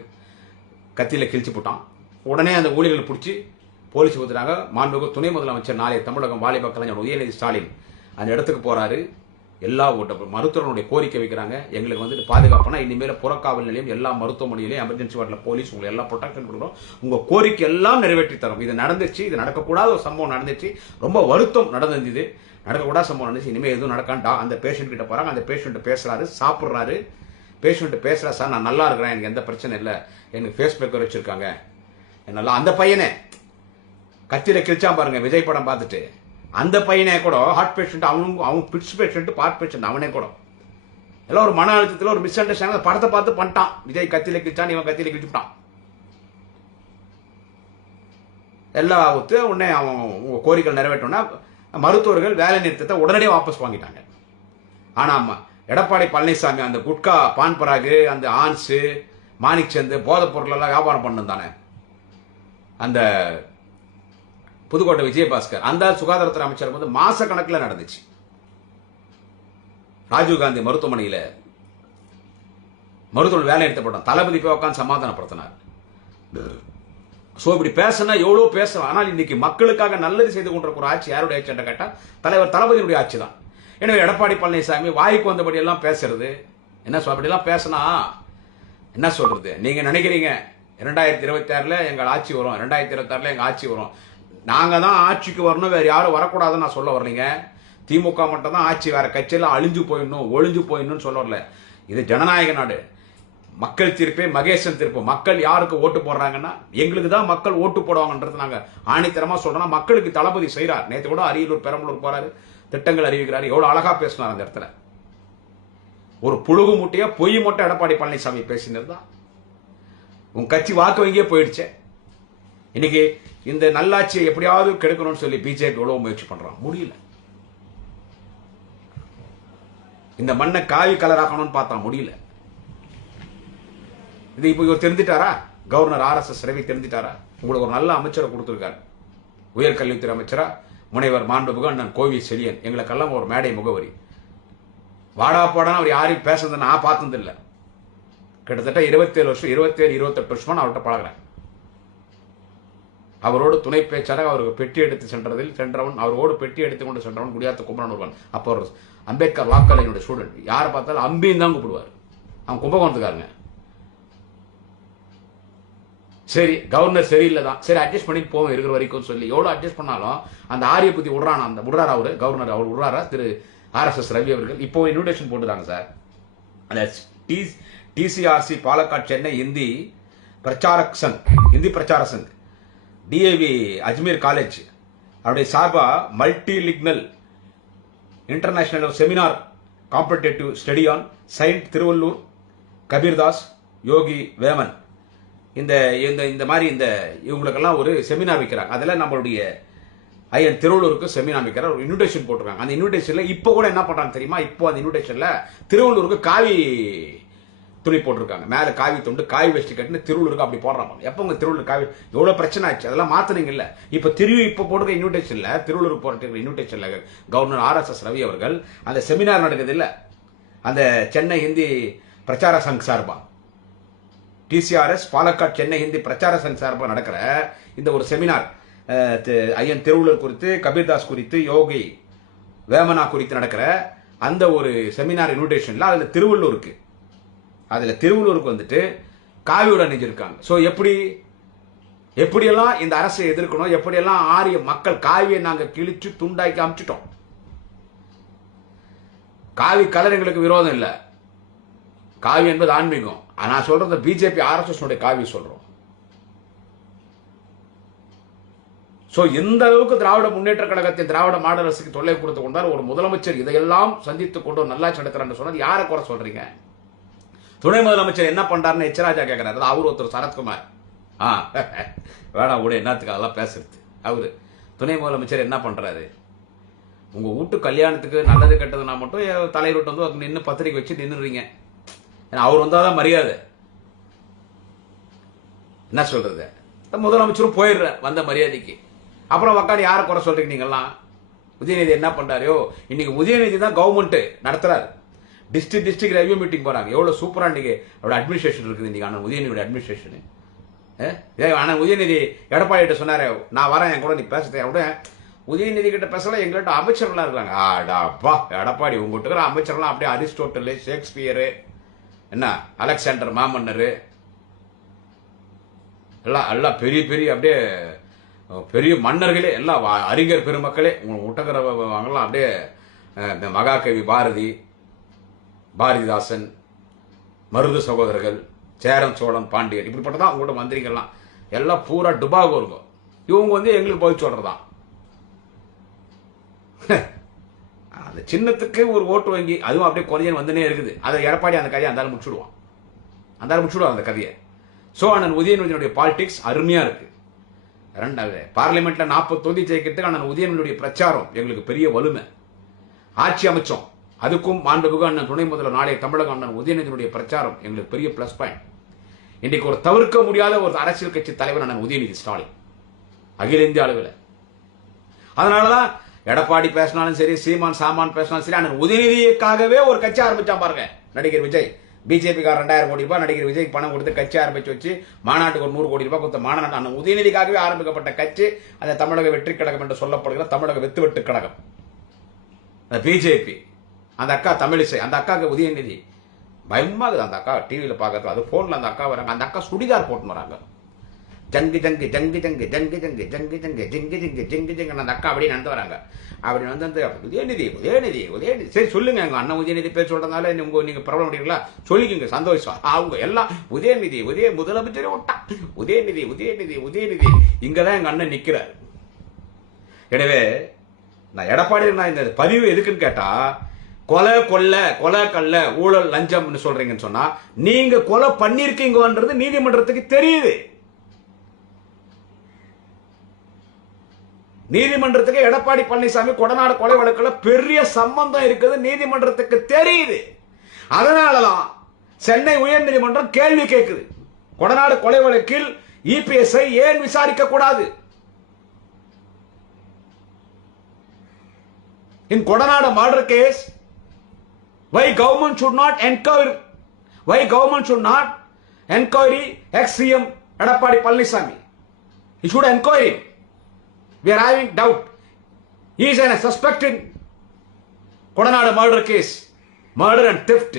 கத்தியில் கிழிச்சு போட்டான். உடனே அந்த ஊழியர்களை பிடிச்சி போலீஸ் கொடுத்துட்டாங்க மாண்புமிகு துணை முதலமைச்சர் நாளைய தமிழகம் வாலிப கலைஞர் உதயநிதி ஸ்டாலின் அந்த இடத்துக்கு போறாரு. எல்லா ஓட்ட மருத்துவர்களுடைய கோரிக்கை வைக்கிறாங்க. எங்களுக்கு வந்துட்டு பாதுகாப்புனா இனிமேல் புறக்காவல் நிலையம் எல்லா மருத்துவமனையிலையும் எமர்ஜென்சி வார்டில் போலீஸ் உங்களுக்கு எல்லா ப்ரொடெக்ஷன் கொடுக்குறோம் உங்கள் கோரிக்கை எல்லாம் நிறைவேற்றி தரும். இது நடந்துச்சு இது நடக்கக்கூடாத ஒரு சம்பவம் நடந்துச்சு. ரொம்ப வருத்தம் நடந்திருந்தது நடக்கக்கூடாத சம்பவம் நடந்துச்சு. இனிமேல் எதுவும் நடக்காண்டா? அந்த பேஷண்ட் கிட்ட போகிறாங்க அந்த பேஷண்ட்டை பேசுகிறாரு சாப்பிட்றாரு. பேஷண்ட்டு பேசுகிறா சார் நான் நல்லா இருக்கிறேன். எனக்கு எந்த பிரச்சனை இல்லை. எனக்கு ஃபேஸ் பேக்கர் வச்சுருக்காங்க. நல்லா அந்த பையனே. கத்தியில் கிழிச்சான் பாருங்க விஜய் படம் பார்த்துட்டு. அந்த பையனே கூட ஹார்ட் பேஷண்ட் அவனும் அவன் பிட்ஸ் பேஷண்ட் பார்ட் பேஷண்ட் அவனே கூட. எல்லாம் ஒரு மன அழுத்தத்தில் ஒரு மிஸ் அண்டர்ஸ்டாண்டிங் படத்தை பார்த்து பண்ணிட்டான். விஜய் கத்தியில் கிழிச்சான் இவன் கத்தியில் கிழிச்சுட்டான். எல்லாம் ஒத்து உடனே அவன் உங்கள் கோரிக்கை நிறைவேற்றோன்னா மருத்துவர்கள் வேலை நிறுத்தத்தை உடனடியாக வாபஸ் வாங்கிட்டாங்க. ஆனால் அம்மா எடப்பாடி பழனிசாமி அந்த குட்கா பான் பராகு அந்த ஆன்ஸு மாணிக்சந்து போதைப் பொருளெல்லாம் வியாபாரம் பண்ணணும் தானே? அந்த புதுக்கோட்டை விஜயபாஸ்கர் அந்த சுகாதாரத்துறை அமைச்சர் வந்து மாச கணக்கில் நடந்துச்சு ராஜீவ்காந்தி மருத்துவமனையில் மருத்துவமனை வேலை நிறுத்தப்பட்டோம் தளபதி போய் உட்காந்து சமாதானப்படுத்தினார். ஸோ இப்படி பேசினா எவ்வளோ பேசலாம். ஆனால் இன்னைக்கு மக்களுக்காக நல்லது செய்து கொண்டிருக்கிற ஒரு ஆட்சி யாருடைய ஆட்சி என்று கேட்டால் தலைவர் தளபதியினுடைய ஆட்சி தான் எனவே எடப்பாடி பழனிசாமி வாய்க்கு வந்தபடியெல்லாம் பேசுறது. என்ன சொல் அப்படிலாம் பேசினா என்ன சொல்றது? நீங்க நினைக்கிறீங்க ரெண்டாயிரத்தி இருபத்தி ஆறுல எங்கள் ஆட்சி வரும் ரெண்டாயிரத்தி இருபத்தாறுல எங்கள் ஆட்சி வரும். நாங்கள் தான் ஆட்சிக்கு வரணும் வேறு யாரும் வரக்கூடாதுன்னு நான் சொல்ல வரலைங்க. திமுக மட்டும் தான் ஆட்சி வேற கட்சியெல்லாம் அழிஞ்சு போயிடணும் ஒழிஞ்சு போயிடணும்னு சொல்ல வரல. இது ஜனநாயக நாடு. மக்கள் தீர்ப்பே மகேசன் தீர்ப்பு. மக்கள் யாருக்கு ஓட்டு போடுறாங்கன்னா எங்களுக்கு தான் மக்கள் ஓட்டு போடுவாங்கன்றது நாங்கள் ஆணித்தரமாக சொல்கிறோன்னா மக்களுக்கு தளபதி செய்கிறார் நேற்று கூட அரியலூர் பெரம்பலூர் போகிறாரு திட்டங்கள் அறிவிக்கிறாரு. எவ்வளோ அழகா பேசினார் அந்த இடத்துல. ஒரு புழுகு முட்டையா பொய் மூட்டை எடப்பாடி பழனிசாமி பேசினிருந்தா உன் கட்சி வாக்கு வங்கியே போயிடுச்சே. இன்னைக்கு இந்த நல்லாட்சியை எப்படியாவது கெடுக்கணும்னு சொல்லி பிஜேபி எவ்வளவு முயற்சி பண்றான். முடியல. இந்த மண்ணை காவி கலராக்கணும்னு பார்த்தா முடியல. இது இப்போ இவர் தெரிஞ்சிட்டாரா? Governor R S S Ravi தெரிஞ்சிட்டாரா? உங்களுக்கு ஒரு நல்ல அமைச்சரை கொடுத்துருக்காரு. உயர்கல்வித்துறை அமைச்சரா? முனைவர் மாண்புமிகு அண்ணன் கோவி செழியன் எங்களுக்கெல்லாம் ஒரு மேடை முகவரி. வாடா போடான்னு அவர் யாரையும் பேசுறது நான் பார்த்தது இல்லை கிட்டத்தட்ட இருபத்தேழு வருஷம் இருபத்தேழு இருபத்தெட்டு வருஷமா நான் அவர்கிட்ட பழகுறேன். அவரோடு துணை பேச்சாளர் அவருக்கு பெட்டி எடுத்து சென்றதில் சென்றவன் அவரோடு பெட்டி எடுத்து கொண்டு சென்றவன் குடியாத்த குமரன் ஒருவன். அப்போ அம்பேத்கர் வாக்காளர் என்னுடைய ஸ்டூடெண்ட் யாரை பார்த்தாலும் அம்பின்னு தான் கூப்பிடுவார். அவன் கும்பகோணத்துக்காரங்க. சரி கவர்னர் சரியில்லை தான் சரி அட்ஜஸ்ட் பண்ணிட்டு போவோம் இருக்கிற வரைக்கும் சொல்லி. எவ்வளோ அட்ஜஸ்ட் பண்ணாலும் அந்த ஆரிய புத்தி விடுறான்? அந்த விடுறாரா அவரு? கவர்னர் அவர் விடுறாரா? திரு ஆர்எஸ்எஸ் ரவி அவர்கள். இப்போ இன்விடேஷன் போட்டுறாங்க சார். அந்த டி டிசிஆர்சி பாலக்காட் சென்னை இந்தி பிரச்சாரக் சங் இந்தி பிரச்சார சங் டிஏவி அஜ்மீர் காலேஜ் அவருடைய சார்பா multi lingual international seminar comparative study on saint Thiruvallur Kabirdas Yogi Vemana இந்த இந்த இந்த மாதிரி இந்த இவங்களுக்கெல்லாம் ஒரு செமினார் வைக்கிறாங்க. அதில் நம்மளுடைய ஐயன் திருவள்ளூருக்கு செமினார் வைக்கிறார். ஒரு இன்விடேஷன் போட்டிருக்காங்க. அந்த இன்விடேஷனில் இப்போ கூட என்ன பண்ணுறாங்க தெரியுமா? இப்போ அந்த இன்விடேஷனில் திருவள்ளூருக்கு காவி துணி போட்டிருக்காங்க. மேலே காவி துண்டு காவி வெஸ்ட் கட்டுன்னு திருவள்ளூருக்கு அப்படி போடுறாங்க. எப்போ உங்கள் திருவள்ளூர் காவி எவ்வளோ பிரச்சனை ஆச்சு? அதெல்லாம் மாற்றுனீங்க இல்லை இப்போ திரு இப்போ போடுற இன்விடேஷனில் திருவள்ளூர் போடுற இன்விடேஷனில் கவர்னர் ஆர்எஸ்எஸ் ரவி அவர்கள் அந்த செமினார் நடக்குது இல்லை? அந்த சென்னை ஹிந்தி பிரச்சார சங் சார்பாக டிசிஆர்எஸ் பாலக்காட் சென்னை ஹிந்தி பிரச்சார சங் சார்பாக நடக்கிற இந்த ஒரு செமினார் ஐயன் திருவள்ளுவர் குறித்து கபீர்தாஸ் குறித்து யோகி வேமனா குறித்து நடக்கிற அந்த ஒரு செமினார் இன்விடேஷன்ல அதில் திருவள்ளூருக்கு அதில் திருவள்ளூருக்கு வந்துட்டு காவியோட அணிஞ்சிருக்காங்க. ஸோ எப்படி எப்படியெல்லாம் இந்த அரசை எதிர்க்கணும் எப்படியெல்லாம் ஆரிய மக்கள் காவியை நாங்கள் கிழிச்சு துண்டாக்கி அமைச்சிட்டோம்? காவி கலர் எங்களுக்கு விரோதம் இல்லை. காவி என்பது ஆன்மீகம். நான் சொல்றத பிஜேபி ஆர்எஸ்எஸ் காவி சொல்றோம். சோ எந்த அளவுக்கு திராவிட முன்னேற்ற கழகத்தின் திராவிட மாடல் அரசுக்கு தொல்லை கொடுத்து கொண்டார் ஒரு முதலமைச்சர் இதையெல்லாம் சந்தித்துக் கொண்டு ஒரு நல்லாட்சி நடத்துறான்னு சொன்னது யாரை குறை சொல்றீங்க? துணை முதலமைச்சர் என்ன பண்றாருன்னு எச்சராஜா கேட்கிறாரு அவர் ஒருத்தர் சரத்குமார். ஆ வேணாம் விட என்னத்துக்கு அதெல்லாம் பேசுறது? அவரு. துணை முதலமைச்சர் என்ன பண்றாரு? உங்க வீட்டு கல்யாணத்துக்கு நல்லது கெட்டதுனா மட்டும் எ- தலைவர் வந்து நின்று பத்திரிக்கை வச்சு நின்றுறீங்க ஏன்னா அவர் வந்தால் தான் மரியாதை. என்ன சொல்றது? முதலமைச்சரும் போயிடுறார் வந்த மரியாதைக்கு. அப்புறம் உக்காந்து யாரை குறை சொல்றீங்க நீங்கெல்லாம் உதயநிதி என்ன பண்றாரோ இன்னைக்கு உதயநிதி தான் கவர்மெண்ட் நடத்துறாரு. டிஸ்ட்ரிக்ட் டிஸ்ட்ரிக்ட் ரெவ்யூ மீட்டிங் போறாங்க. எவ்வளவு சூப்பரா இன்னைக்கு அவரோட அட்மினிஸ்ட்ரேஷன் இருக்குது இன்னைக்கு ஆனால் உதயநிதியோட அட்மினிஸ்ட்ரேஷன் ஏ? ஆனால் உதயநிதி எடப்பாடி கிட்ட சொன்னாரு நான் வரேன் என் கூட நீ பேசுறேன் கூட உதயநிதி கிட்ட பேசலாம் எங்கள்கிட்ட அமைச்சர்லாம் இருக்காங்க. ஆடாப்பா எடப்பாடி உங்ககிட்ட இருக்கிற அமைச்சர்லாம் அப்படியே அரிஸ்டோட்டலு ஷேக்ஸ்பியரு என்ன அலெக்சாண்டர் மாமன்னர்? எல்லாம் எல்லாம் பெரிய பெரிய அப்படியே பெரிய மன்னர்களே எல்லாம் அறிஞர் பெருமக்களே விட்டக்கிறவங்கலாம் அப்படியே மகாகவி பாரதி பாரதிதாசன் மருது சகோதரர்கள் சேரன் சோழன் பாண்டியன் இப்படிப்பட்டதான் அவங்களோட மந்திரிகள்லாம். எல்லாம் பூரா டுபாகோ இருக்கும் இவங்க வந்து எங்களுக்கு பதில் சொல்றதான் அந்த சின்னத்துக்கு ஒரு ஓட்டு வாங்கி அதுவும் அப்படியே கொஞ்சம் வந்துனே இருக்குது. அதை எடப்பாடி அந்த கதையை அந்த முடிச்சுடுவான். அந்த முடிச்சுடுவான் அந்த கதையை. ஸோ அண்ணன் உதயநிதியினுடைய பாலிடிக்ஸ் அருமையாக இருக்கு. ரெண்டாவது பார்லிமெண்ட்டில் நாற்பது தொகுதி ஜெயிக்கிறதுக்கு அண்ணன் உதயநிதியுடைய பிரச்சாரம் எங்களுக்கு பெரிய வலுமை. ஆட்சி அமைச்சோம். அதுக்கும் மாண்புமிகு அண்ணன் துணை முதல்வர் நாளைய தமிழக அண்ணன் உதயநிதியினுடைய பிரச்சாரம் எங்களுக்கு பெரிய பிளஸ் பாயிண்ட் இன்றைக்கு ஒரு தவிர்க்க முடியாத ஒரு அரசியல் கட்சி தலைவர் அண்ணன் உதயநிதி ஸ்டாலின். அகில இந்திய அளவில். அதனாலதான் எடப்பாடி பேசினாலும் சரி சீமான் சாமான் பேசினாலும் சரி அண்ணன் உதயநிதிக்காகவே ஒரு கட்சி ஆரம்பிச்சான் பாருங்க. நடிகர் விஜய். பிஜேபிக்கார் ரெண்டாயிரம் கோடி ரூபாய் நடிகர் விஜய் பணம் கொடுத்து கட்சி ஆரம்பிச்சு வச்சு மாநாட்டுக்கு ஒரு நூறு கோடி ரூபாய் கொடுத்த மாநாட்டு அந்த உதயநிதிக்காகவே ஆரம்பிக்கப்பட்ட கட்சி அந்த தமிழக வெற்றி கழகம் என்று சொல்லப்படுகிற தமிழக வெத்து வெட்டு கழகம். அந்த பிஜேபி அந்த அக்கா தமிழிசை அந்த அக்காவுக்கு உதயநிதி. பயமாகுது அந்த அக்கா டிவியில் பார்க்கறது அது ஃபோனில் அந்த அக்கா வராங்க. அந்த அக்கா சுடிதார் போட்டுன்னு வராங்க. ஜங்கு ஜங்கு ஜங்கு ஜங்கு ஜங்கு ஜங்கு ஜங்கு ஜங்கு ஜங்கு ஜங்கு ஜங்கு ஜங்கு அந்த அக்கா அப்படியே நடந்து வராங்க. அப்படி வந்து அந்த உதயநிதி உதயநிதி உதயநிதி. சரி சொல்லுங்க எங்க அண்ணன் உதயநிதி பேர் சொல்றதுனால உங்க நீங்க பிரபலம் முடியுங்களா சொல்லிக்கோங்க சந்தோஷம். அவங்க எல்லாம் உதயநிதி உதய முதலமைச்சர் விட்டா உதயநிதி உதயநிதி உதயநிதி. இங்கதான் எங்க அண்ணன் நிக்கிறார். எனவே நான் எடப்பாடி நான் இந்த பதிவு எதுக்குன்னு கேட்டா கொலை கொள்ளை கொலை கல்ல ஊழல் லஞ்சம்னு சொல்றீங்கன்னு சொன்னா நீங்க கொலை பண்ணிருக்கீங்கன்றது நீதிமன்றத்துக்கு தெரியுது. நீதிமன்றத்துக்கு எடப்பாடி பழனிசாமி கொடநாடு கொலை வழக்கில் பெரிய சம்பந்தம் இருக்குது நீதிமன்றத்துக்கு தெரியுது. அதனால தான் சென்னை உயர்நீதிமன்றம் கேள்வி கேட்குது கொடநாடு கொலை வழக்கில் இபிஎஸ்ஐ ஏன் விசாரிக்க கூடாது in Kodanad murder case why government should not enquiry why government should not enquiry ex CM Edappadi Palaniswami it should enquiry We are having doubt. He is a suspected Kodanada murder case, murder and theft.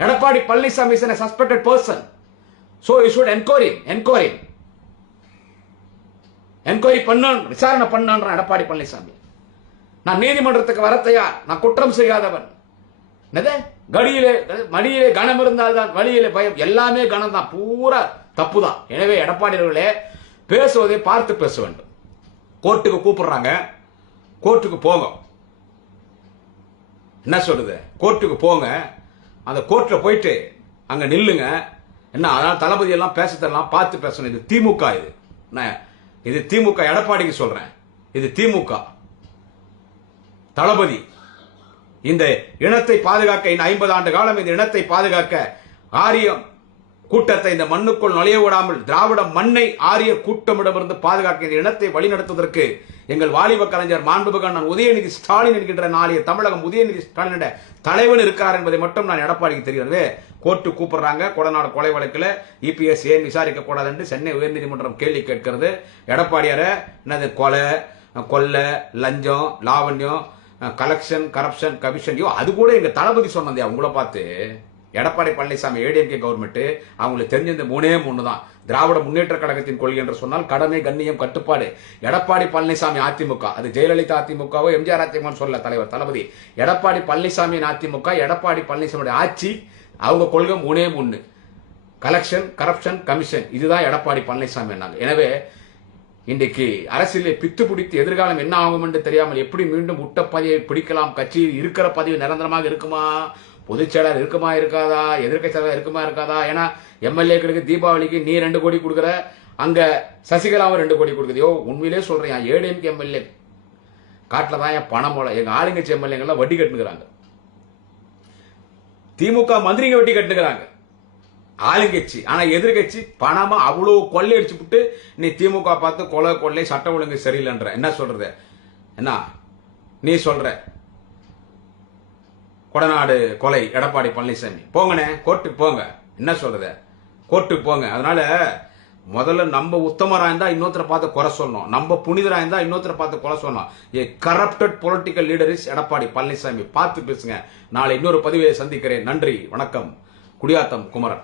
Edapadi Pallisam is a suspected person. So you should enquire him, enquire him. Enquiry பண்ணான் விசாரணை பண்ணான் எடப்பாடி பழனிசாமி நான் நீதிமன்றத்துக்கு வர தயார் நான் குற்றம் செய்யாதவன் என்னது கடியிலே மடியிலே கனம் இருந்தால்தான் வழியிலே பயம் எல்லாமே கனம் தான் பூரா தப்பு தான் எனவே எடப்பாடி அவர்களே பேசுவதை பார்த்து பேச வேண்டும். கோர்ட்டுக்கு கூப்பிடுறாங்க. கோர்ட்டுக்கு போங்க. என்ன சொல்றது? கோர்ட்டுக்கு போங்க. அந்த கோர்ட்டில் போயிட்டு அங்க நில்லுங்க. என்ன அதனால தளபதி எல்லாம் பேச தரலாம் பார்த்து பேசணும். இது திமுக இது. என்ன இது திமுக எடப்பாடிக்கு சொல்றேன். இது திமுக. தளபதி இந்த இனத்தை பாதுகாக்க இந்த ஐம்பது ஆண்டு காலம் இந்த இனத்தை பாதுகாக்க ஆரியம் கூட்டத்தை இந்த மண்ணுக்குள் நுழைய விடாமல் திராவிட மண்ணை ஆரிய கூட்டமிடமிருந்து பாதுகாக்க இந்த இனத்தை வழிநடத்துவதற்கு எங்கள் வாலிப கலைஞர் மாண்புகண்ணன் உதயநிதி ஸ்டாலின் என்கின்ற நாளைய தமிழகம் உதயநிதி ஸ்டாலின் தலைவன் இருக்கிறார் என்பதை மட்டும் நான் எடப்பாடிக்கு தெரிகிறது. கோர்ட்டு கூப்பிடுறாங்க. கொடநாடு கொலை வழக்கில் இபிஎஸ் ஏன் விசாரிக்க கூடாது என்று சென்னை உயர்நீதிமன்றம் கேள்வி கேட்கிறது. எடப்பாடியார என்னது கொலை கொள்ளை லஞ்சம் லாவண்யம் கலெக்ஷன் கரப்ஷன் கமிஷன் யோ அது கூட எங்கள் தளபதி சொன்னதே அவங்கள பார்த்து. எடப்பாடி பழனிசாமி ஏடிஎம்கே கவர்மெண்ட் அவங்களுக்கு தெரிஞ்சது மூணே மூணு தான். திராவிட முன்னேற்ற கழகத்தின் கொள்கை என்று சொன்னால் கடமை கண்ணியம் கட்டுப்பாடு. எடப்பாடி பழனிசாமி அதிமுக. அது ஜெயலலிதா அதிமுகவோ எம்ஜிஆர் அதிமுக சொல்ல தலைவர் தளபதி. எடப்பாடி பழனிசாமியின் அதிமுக எடப்பாடி பழனிசாமியோட ஆட்சி அவங்க கொள்கை மூணே மூணு. கலெக்ஷன் கரப்ஷன் கமிஷன் இதுதான் எடப்பாடி பழனிசாமி என்னாங்க. எனவே இன்றைக்கு அரசியலை பித்து பிடித்து எதிர்காலம் என்ன ஆகும் என்று தெரியாமல் எப்படி மீண்டும் உட்ட பதவியை பிடிக்கலாம்? கட்சியில் இருக்கிற பதவி நிரந்தரமாக இருக்குமா? பொதுச் செயலர் இருக்குமா இருக்காதா? எதிர்கட்சி தலைவர் இருக்குமா இருக்காதா? ஏன்னா எம்எல்ஏக்களுக்கு தீபாவளிக்கு நீ ரெண்டு கோடி கொடுக்குற அங்க சசிகலாவும் ரெண்டு கோடி கொடுக்குறியோ உண்மையிலே சொல்றேன் ஏடிஎம்கே எம்எல்ஏ. காட்டில் தான் என் பணம் போல எங்க ஆளுங்கட்சி எம்எல்ஏங்கெல்லாம் வட்டி கட்டுனுக்குறாங்க. திமுக மந்திரிங்க வட்டி கட்டுனுக்குறாங்க. ஆளுங்கட்சி ஆனா எதிர்கட்சி பணமா அவ்வளவு கொள்ளையடிச்சு விட்டு நீ திமுக பார்த்து கொலை கொள்ளை சட்டம் ஒழுங்கு சரியில்லைன்ற. என்ன சொல்றது? என்ன? நீ சொல்ற. கொடநாடு கொலை எடப்பாடி பழனிசாமி. போங்கண்ணே கோர்ட்டுக்கு போங்க. என்ன சொல்றது? கோர்ட்டுக்கு போங்க. அதனால முதல்ல நம்ம உத்தமராக இருந்தா இன்னொருத்தரை பார்த்து குறை சொல்லணும். நம்ம புனிதராக இருந்தா இன்னொருத்தரை பார்த்து குறை சொல்லணும். A corrupted political leader is Edappadi Palaniswami. பார்த்து பேசுங்க. நாளை இன்னொரு பதிவை சந்திக்கிறேன். நன்றி. வணக்கம். குடியாத்தம் குமரன்.